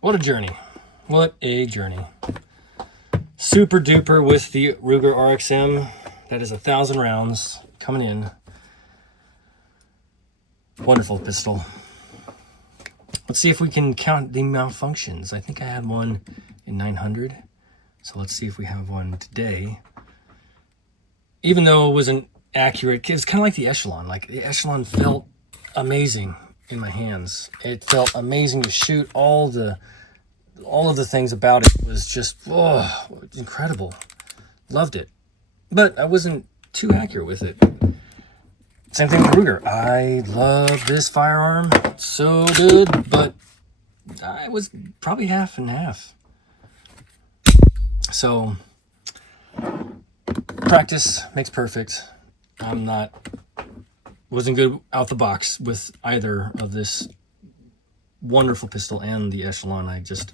What a journey. What a journey. Super duper with the Ruger RXM. That is 1,000 rounds coming in. Wonderful pistol. Let's see if we can count the malfunctions. I think I had one in 900. So let's see if we have one today. Even though it wasn't accurate, it's kind of like the Echelon. Like the Echelon felt amazing in my hands. It felt amazing to shoot. All of the things about it was just incredible. Loved it. But I wasn't too accurate with it. Same thing with Ruger. I love this firearm. So good, but I was probably half and half. So practice makes perfect. Wasn't good out the box with either of this wonderful pistol and the Echelon. I just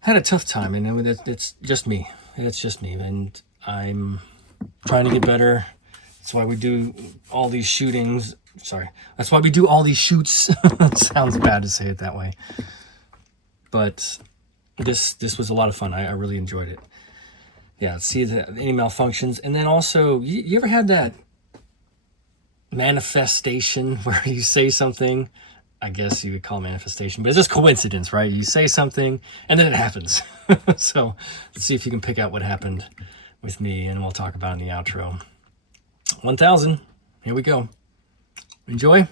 had a tough time, and it's just me. It's just me, and I'm trying to get better. That's why we do all these shootings. Sorry. That's why we do all these shoots. Sounds bad to say it that way. But this was a lot of fun. I really enjoyed it. Yeah, see any malfunctions. And then also, you ever had that manifestation where you say something, I guess you would call it manifestation, but it's just coincidence, right? You say something and then it happens. So let's see if you can pick out what happened with me, and we'll talk about it in the outro. 1,000, here we go. Enjoy.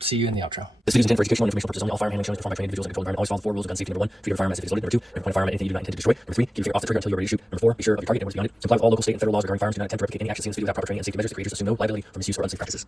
See you in the outro. This video is intended for educational and informational purposes only. All firearm handling shown is performed by trained individuals in a controlled environment. Always follow the 4 rules of gun safety. Number 1, treat your firearm as if it's loaded. Number 2, never point a firearm at anything you do not intend to destroy. Number 3, keep your finger off the trigger until you're ready to shoot. Number 4, be sure of your target and what's beyond it. Comply with all local, state, and federal laws regarding firearms. Do not attempt to replicate any actions seen in this video without proper training and safety measures. The creators assume no liability for misuse or unsafe practices.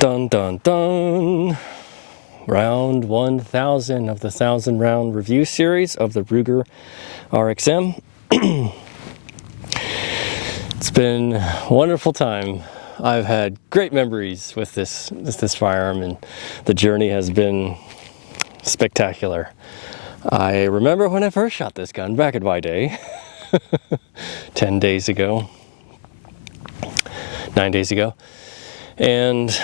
Dun dun dun. Round 1,000 of the 1,000 round review series of the Ruger RXM. It's been a wonderful time. I've had great memories with this firearm, and the journey has been spectacular. I remember when I first shot this gun back in my day, 9 days ago, and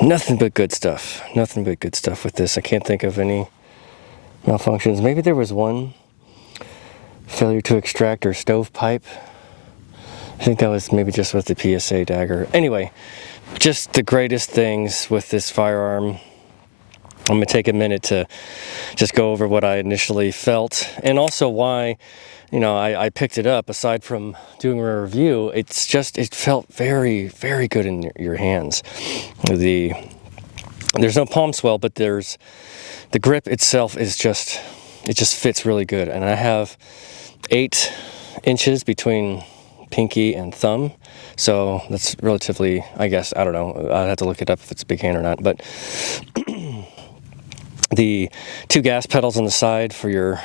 nothing but good stuff. Nothing but good stuff with this. I can't think of any malfunctions. Maybe there was one failure to extract or stovepipe. I think that was maybe just with the PSA dagger. Anyway, just the greatest things with this firearm. I'm going to take a minute to just go over what I initially felt, and also why, I picked it up. Aside from doing a review, it felt very, very good in your hands. There's no palm swell, but the grip itself it just fits really good. And I have 8 inches between pinky and thumb, so that's relatively, I guess, I don't know, I'd have to look it up if it's a big hand or not, but the 2 gas pedals on the side for your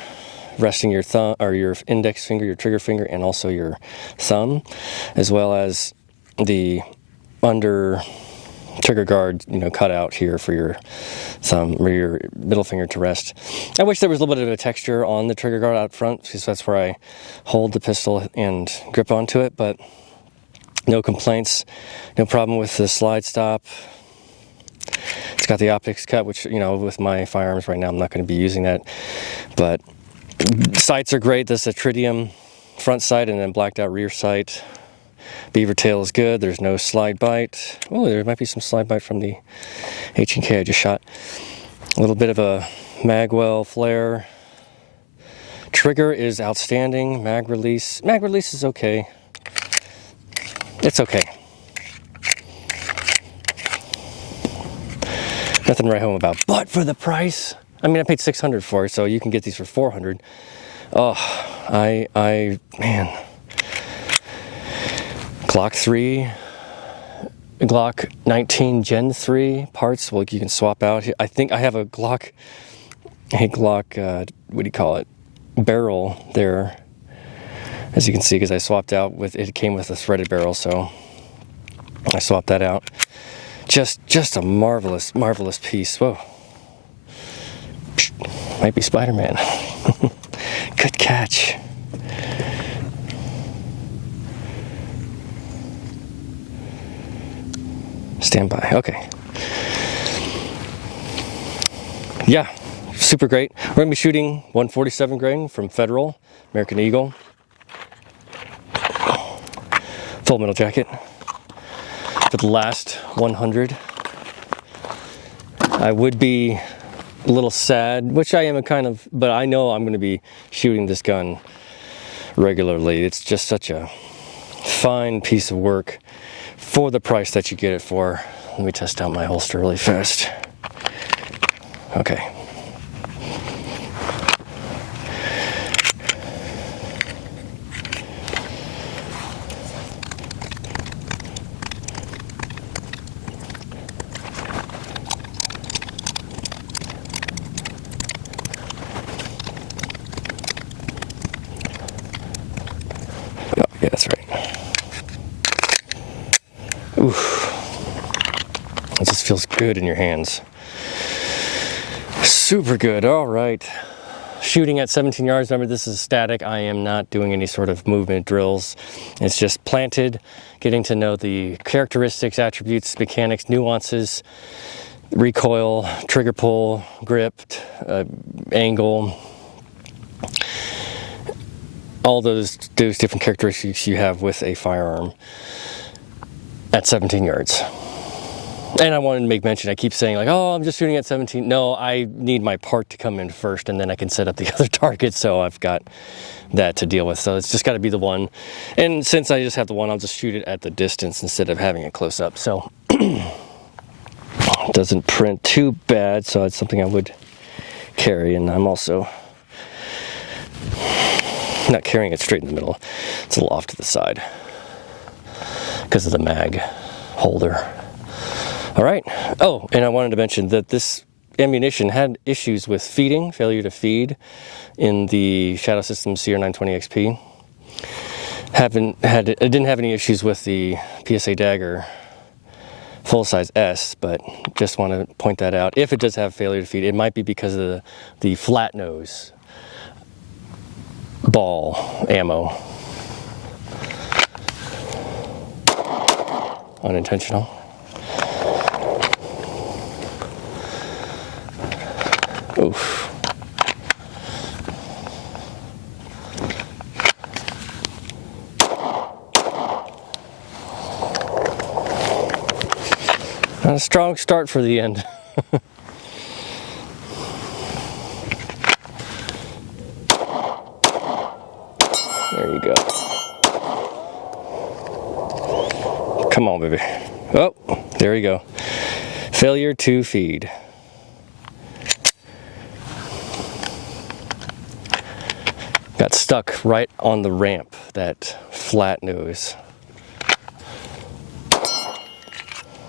resting your thumb or your index finger, your trigger finger, and also your thumb, as well as the under trigger guard, cut out here for your thumb or your middle finger to rest. I wish there was a little bit of a texture on the trigger guard out front, because that's where I hold the pistol and grip onto it, but no complaints, no problem with the slide stop. It's got the optics cut, which, with my firearms right now, I'm not going to be using that, but sights are great. This is a tritium front sight and then blacked out rear sight. Beaver tail is good. There's no slide bite. Oh, there might be some slide bite from the H&K I just shot. A little bit of a magwell flare. Trigger is outstanding. Mag release is okay. It's okay. Nothing to write home about. But for the price, I paid $600 for it, so you can get these for $400. Oh, man. Glock 19 Gen 3 parts, well, you can swap out. I think I have a Glock, what do you call it, barrel there, as you can see, because I swapped out with, it came with a threaded barrel, so I swapped that out. Just a marvelous piece. Whoa. Might be Spider-Man. Good catch. Stand by. Okay. Yeah, super great. We're going to be shooting 147 grain from Federal, American Eagle. Full metal jacket. For the last 100. I would be a little sad, which I am but I know I'm going to be shooting this gun regularly. It's just such a fine piece of work for the price that you get it for. Let me test out my holster really fast. Okay. Oh, yeah, that's right. Oof. It just feels good in your hands. Super good. All right. Shooting at 17 yards. Remember, this is static. I am not doing any sort of movement drills. It's just planted, getting to know the characteristics, attributes, mechanics, nuances, recoil, trigger pull, grip, angle, all those different characteristics you have with a firearm at 17 yards. And I wanted to make mention, I keep saying like, oh, I'm just shooting at 17. No, I need my part to come in first, and then I can set up the other target, so I've got that to deal with. So it's just got to be the one. And since I just have the one, I'll just shoot it at the distance instead of having it close up. So it doesn't print too bad, so it's something I would carry. And I'm also not carrying it straight in the middle. It's a little off to the side because of the mag holder. All right. Oh, and I wanted to mention that this ammunition had issues with feeding, failure to feed in the Shadow Systems CR920 XP. It didn't have any issues with the PSA Dagger full-size S, but just want to point that out. If it does have failure to feed, it might be because of the flat nose ball ammo. Unintentional. Oof. Not a strong start for the end. There you go. Come on, baby. Oh, there you go. Failure to feed. Got stuck right on the ramp, that flat nose.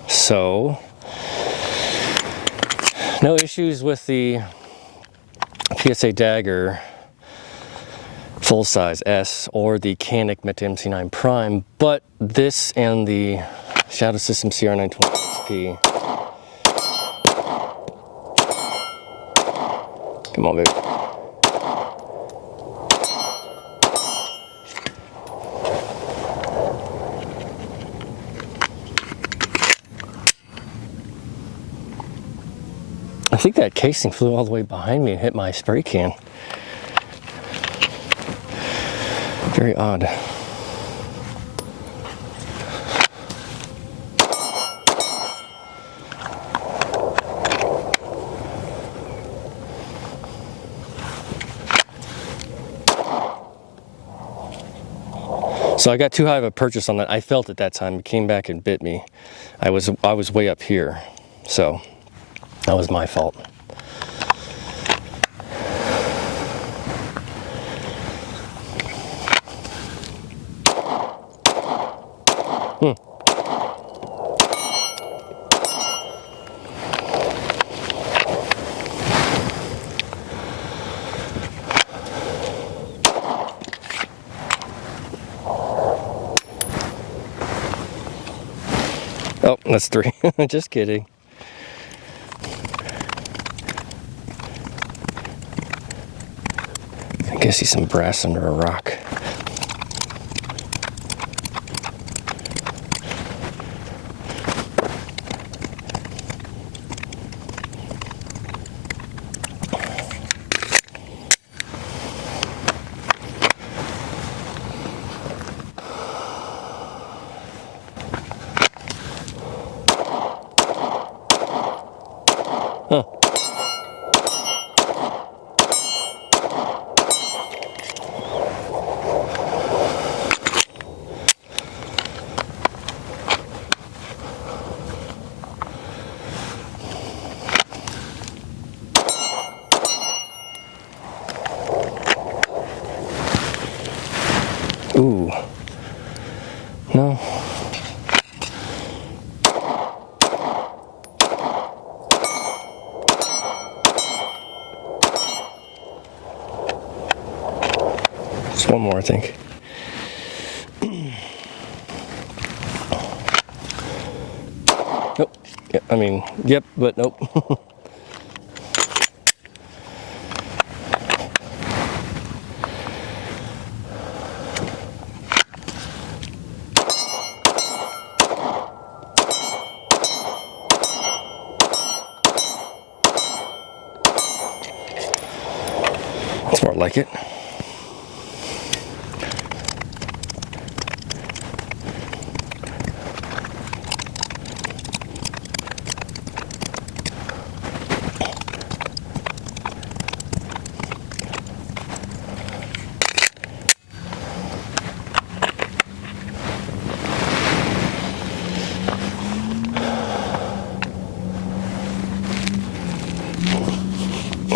So, no issues with the PSA Dagger full-size S or the Canik Meta MC9 Prime, but this and the Shadow Systems CR920 XP. Come on, baby. I think that casing flew all the way behind me and hit my spray can. Very odd. So I got too high of a purchase on that. I felt it that time. It came back and bit me. I was way up here, so that was my fault. Oh, that's 3. Just kidding. I guess he's some brass under a rock. Huh. Ooh. No. Just one more, I think. Nope. Yeah, I mean, yep, but nope. It's more like it.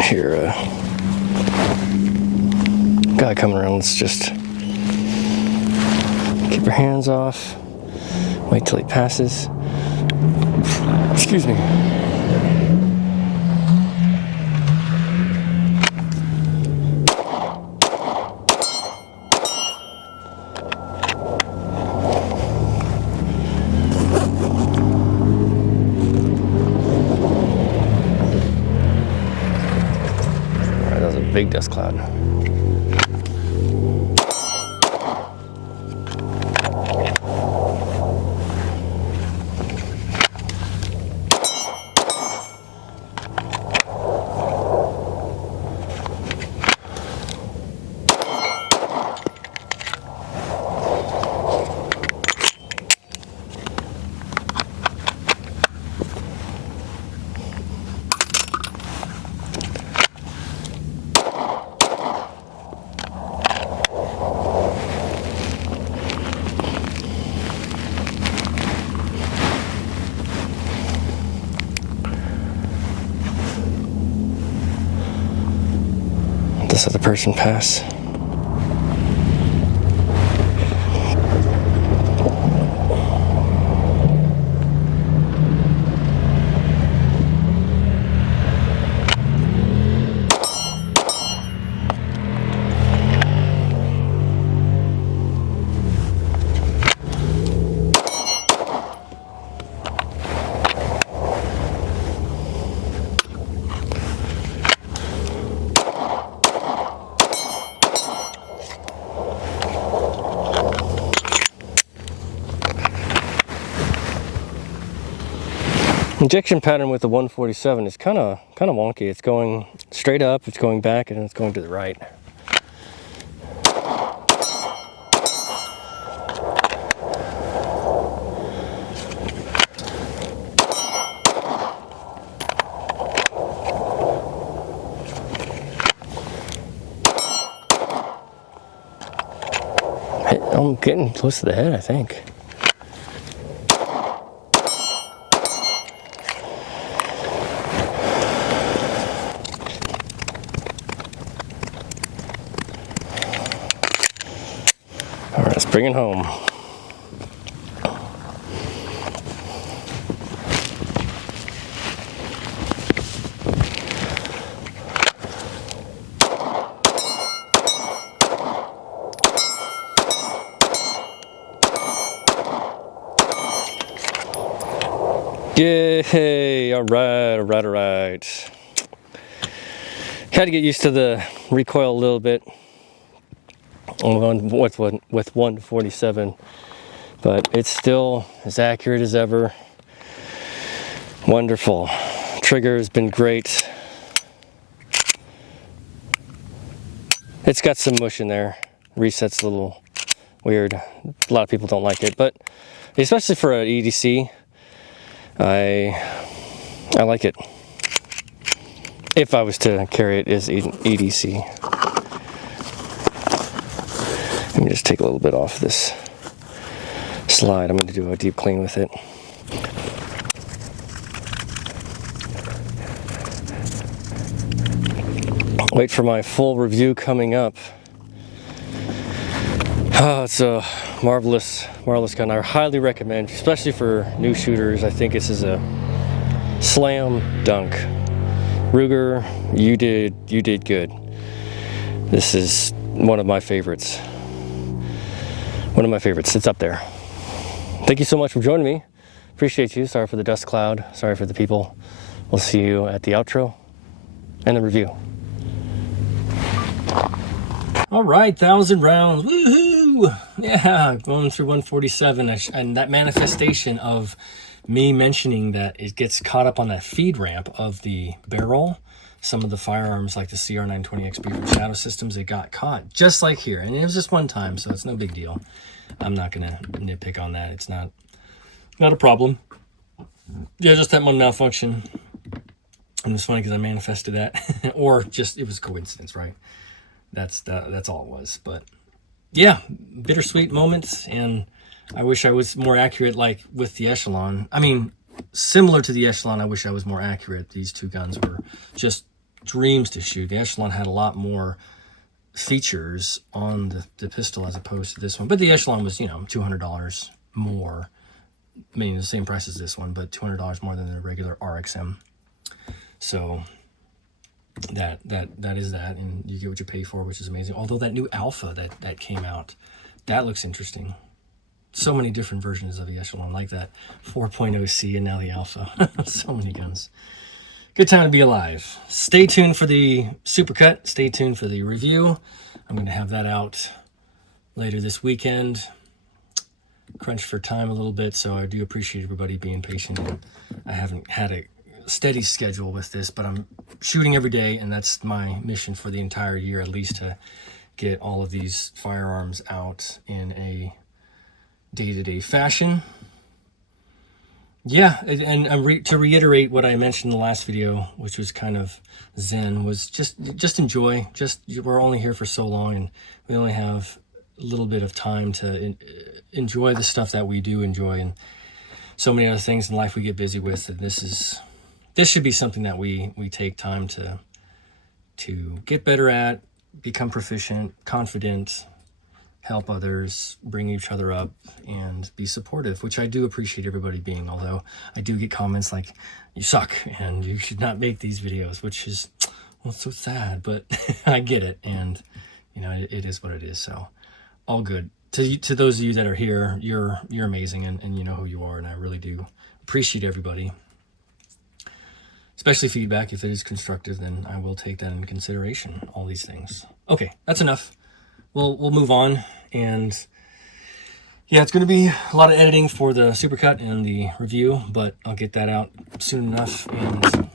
Here, guy coming around, let's just keep your hands off, wait till he passes. Excuse me. Alright, that was a big dust cloud. This other person pass. Injection pattern with the 147 is kind of wonky. It's going straight up, it's going back, and it's going to the right. I'm getting close to the head, I think. All right, let's bring it home. Yay! All right. Had to get used to the recoil a little bit with 147, but it's still as accurate as ever. Wonderful. Trigger has been great. It's got some mush in there. Reset's a little weird. A lot of people don't like it, but especially for an EDC, I like it. If I was to carry it as EDC. Let me just take a little bit off this slide. I'm going to do a deep clean with it. Wait for my full review coming up. Oh, it's a marvelous gun. I highly recommend, especially for new shooters. I think this is a slam dunk. Ruger, you did good. This is one of my favorites. It's up there. Thank you so much for joining me. Appreciate you. Sorry for the dust cloud. Sorry for the people. We'll see you at the outro and the review. All right, 1,000 rounds. Woohoo! Yeah, going through 147, and that manifestation of me mentioning that it gets caught up on that feed ramp of the barrel. Some of the firearms, like the CR920XB from Shadow Systems, they got caught just like here, and it was just one time, so it's no big deal. I'm not gonna nitpick on that. It's not a problem. Yeah, just that one malfunction. And it's funny because I manifested that, or just it was a coincidence, right? That's all it was. But yeah, bittersweet moments, and I wish I was more accurate, like with the Echelon. I mean, similar to the Echelon, I wish I was more accurate. These two guns were just dreams to shoot. The Echelon had a lot more features on the pistol as opposed to this one. But the Echelon was, $200 more. I mean, the same price as this one, but $200 more than the regular RXM. So that is that, and you get what you pay for, which is amazing. Although that new Alpha that came out, that looks interesting. So many different versions of the Echelon, like that 4.0C and now the Alpha. So many guns. Good time to be alive. Stay tuned for the supercut. Stay tuned for the review. I'm going to have that out later this weekend. Crunch for time a little bit, so I do appreciate everybody being patient. I haven't had a steady schedule with this, but I'm shooting every day, and that's my mission for the entire year, at least, to get all of these firearms out in a day-to-day fashion. Yeah, and to reiterate what I mentioned in the last video, which was kind of zen, was just enjoy. We're only here for so long, and we only have a little bit of time to enjoy the stuff that we do enjoy, and so many other things in life we get busy with. And this should be something that we take time to get better at, become proficient, confident, help others, bring each other up, and be supportive, which I do appreciate everybody being, although I do get comments like, you suck, and you should not make these videos, which is, well, it's so sad, but I get it, and, it is what it is, so all good. To those of you that are here, you're amazing, and you know who you are, and I really do appreciate everybody. Especially feedback. If it is constructive, then I will take that into consideration, all these things. Okay, that's enough. We'll move on, and yeah, it's going to be a lot of editing for the supercut and the review, but I'll get that out soon enough, and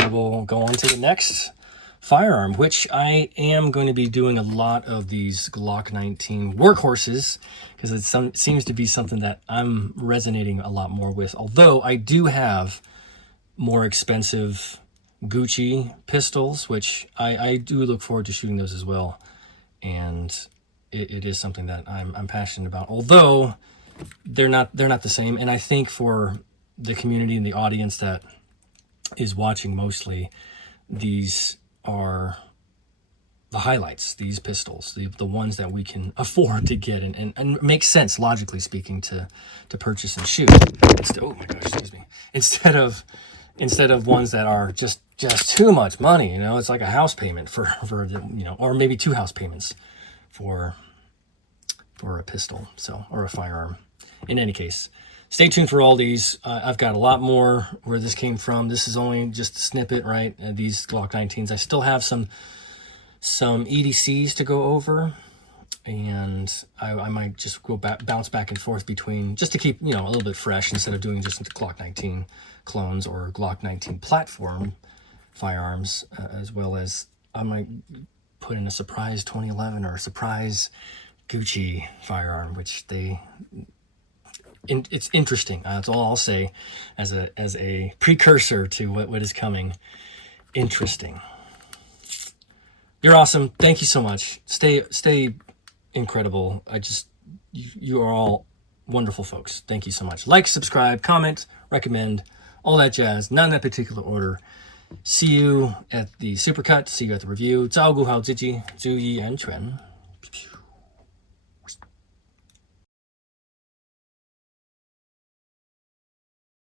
we will go on to the next firearm, which I am going to be doing a lot of these Glock 19 workhorses, because it seems to be something that I'm resonating a lot more with, although I do have more expensive Gucci pistols, which I do look forward to shooting those as well. And it is something that I'm passionate about, although they're not the same. And I think for the community and the audience that is watching mostly, these are the highlights, these pistols, the ones that we can afford to get and make sense, logically speaking, to purchase and shoot. Oh my gosh, excuse me. Instead of ones that are just too much money, it's like a house payment for or maybe 2 house payments for a pistol, or a firearm. In any case, stay tuned for all these. I've got a lot more where this came from. This is only just a snippet, right? These Glock 19s. I still have some EDCs to go over, and I might just go bounce back and forth between, just to keep, you know, a little bit fresh, instead of doing just the Glock 19 clones or Glock 19 platform firearms, as well as I might put in a surprise 2011 or a surprise Gucci firearm, which it's interesting. That's all I'll say as a precursor to what is coming. Interesting. You're awesome. Thank you so much. Stay incredible. You are all wonderful folks. Thank you so much. Like, subscribe, comment, recommend, all that jazz. Not in that particular order. See you at the supercut. See you at the review. 照顾好自己，注意安全。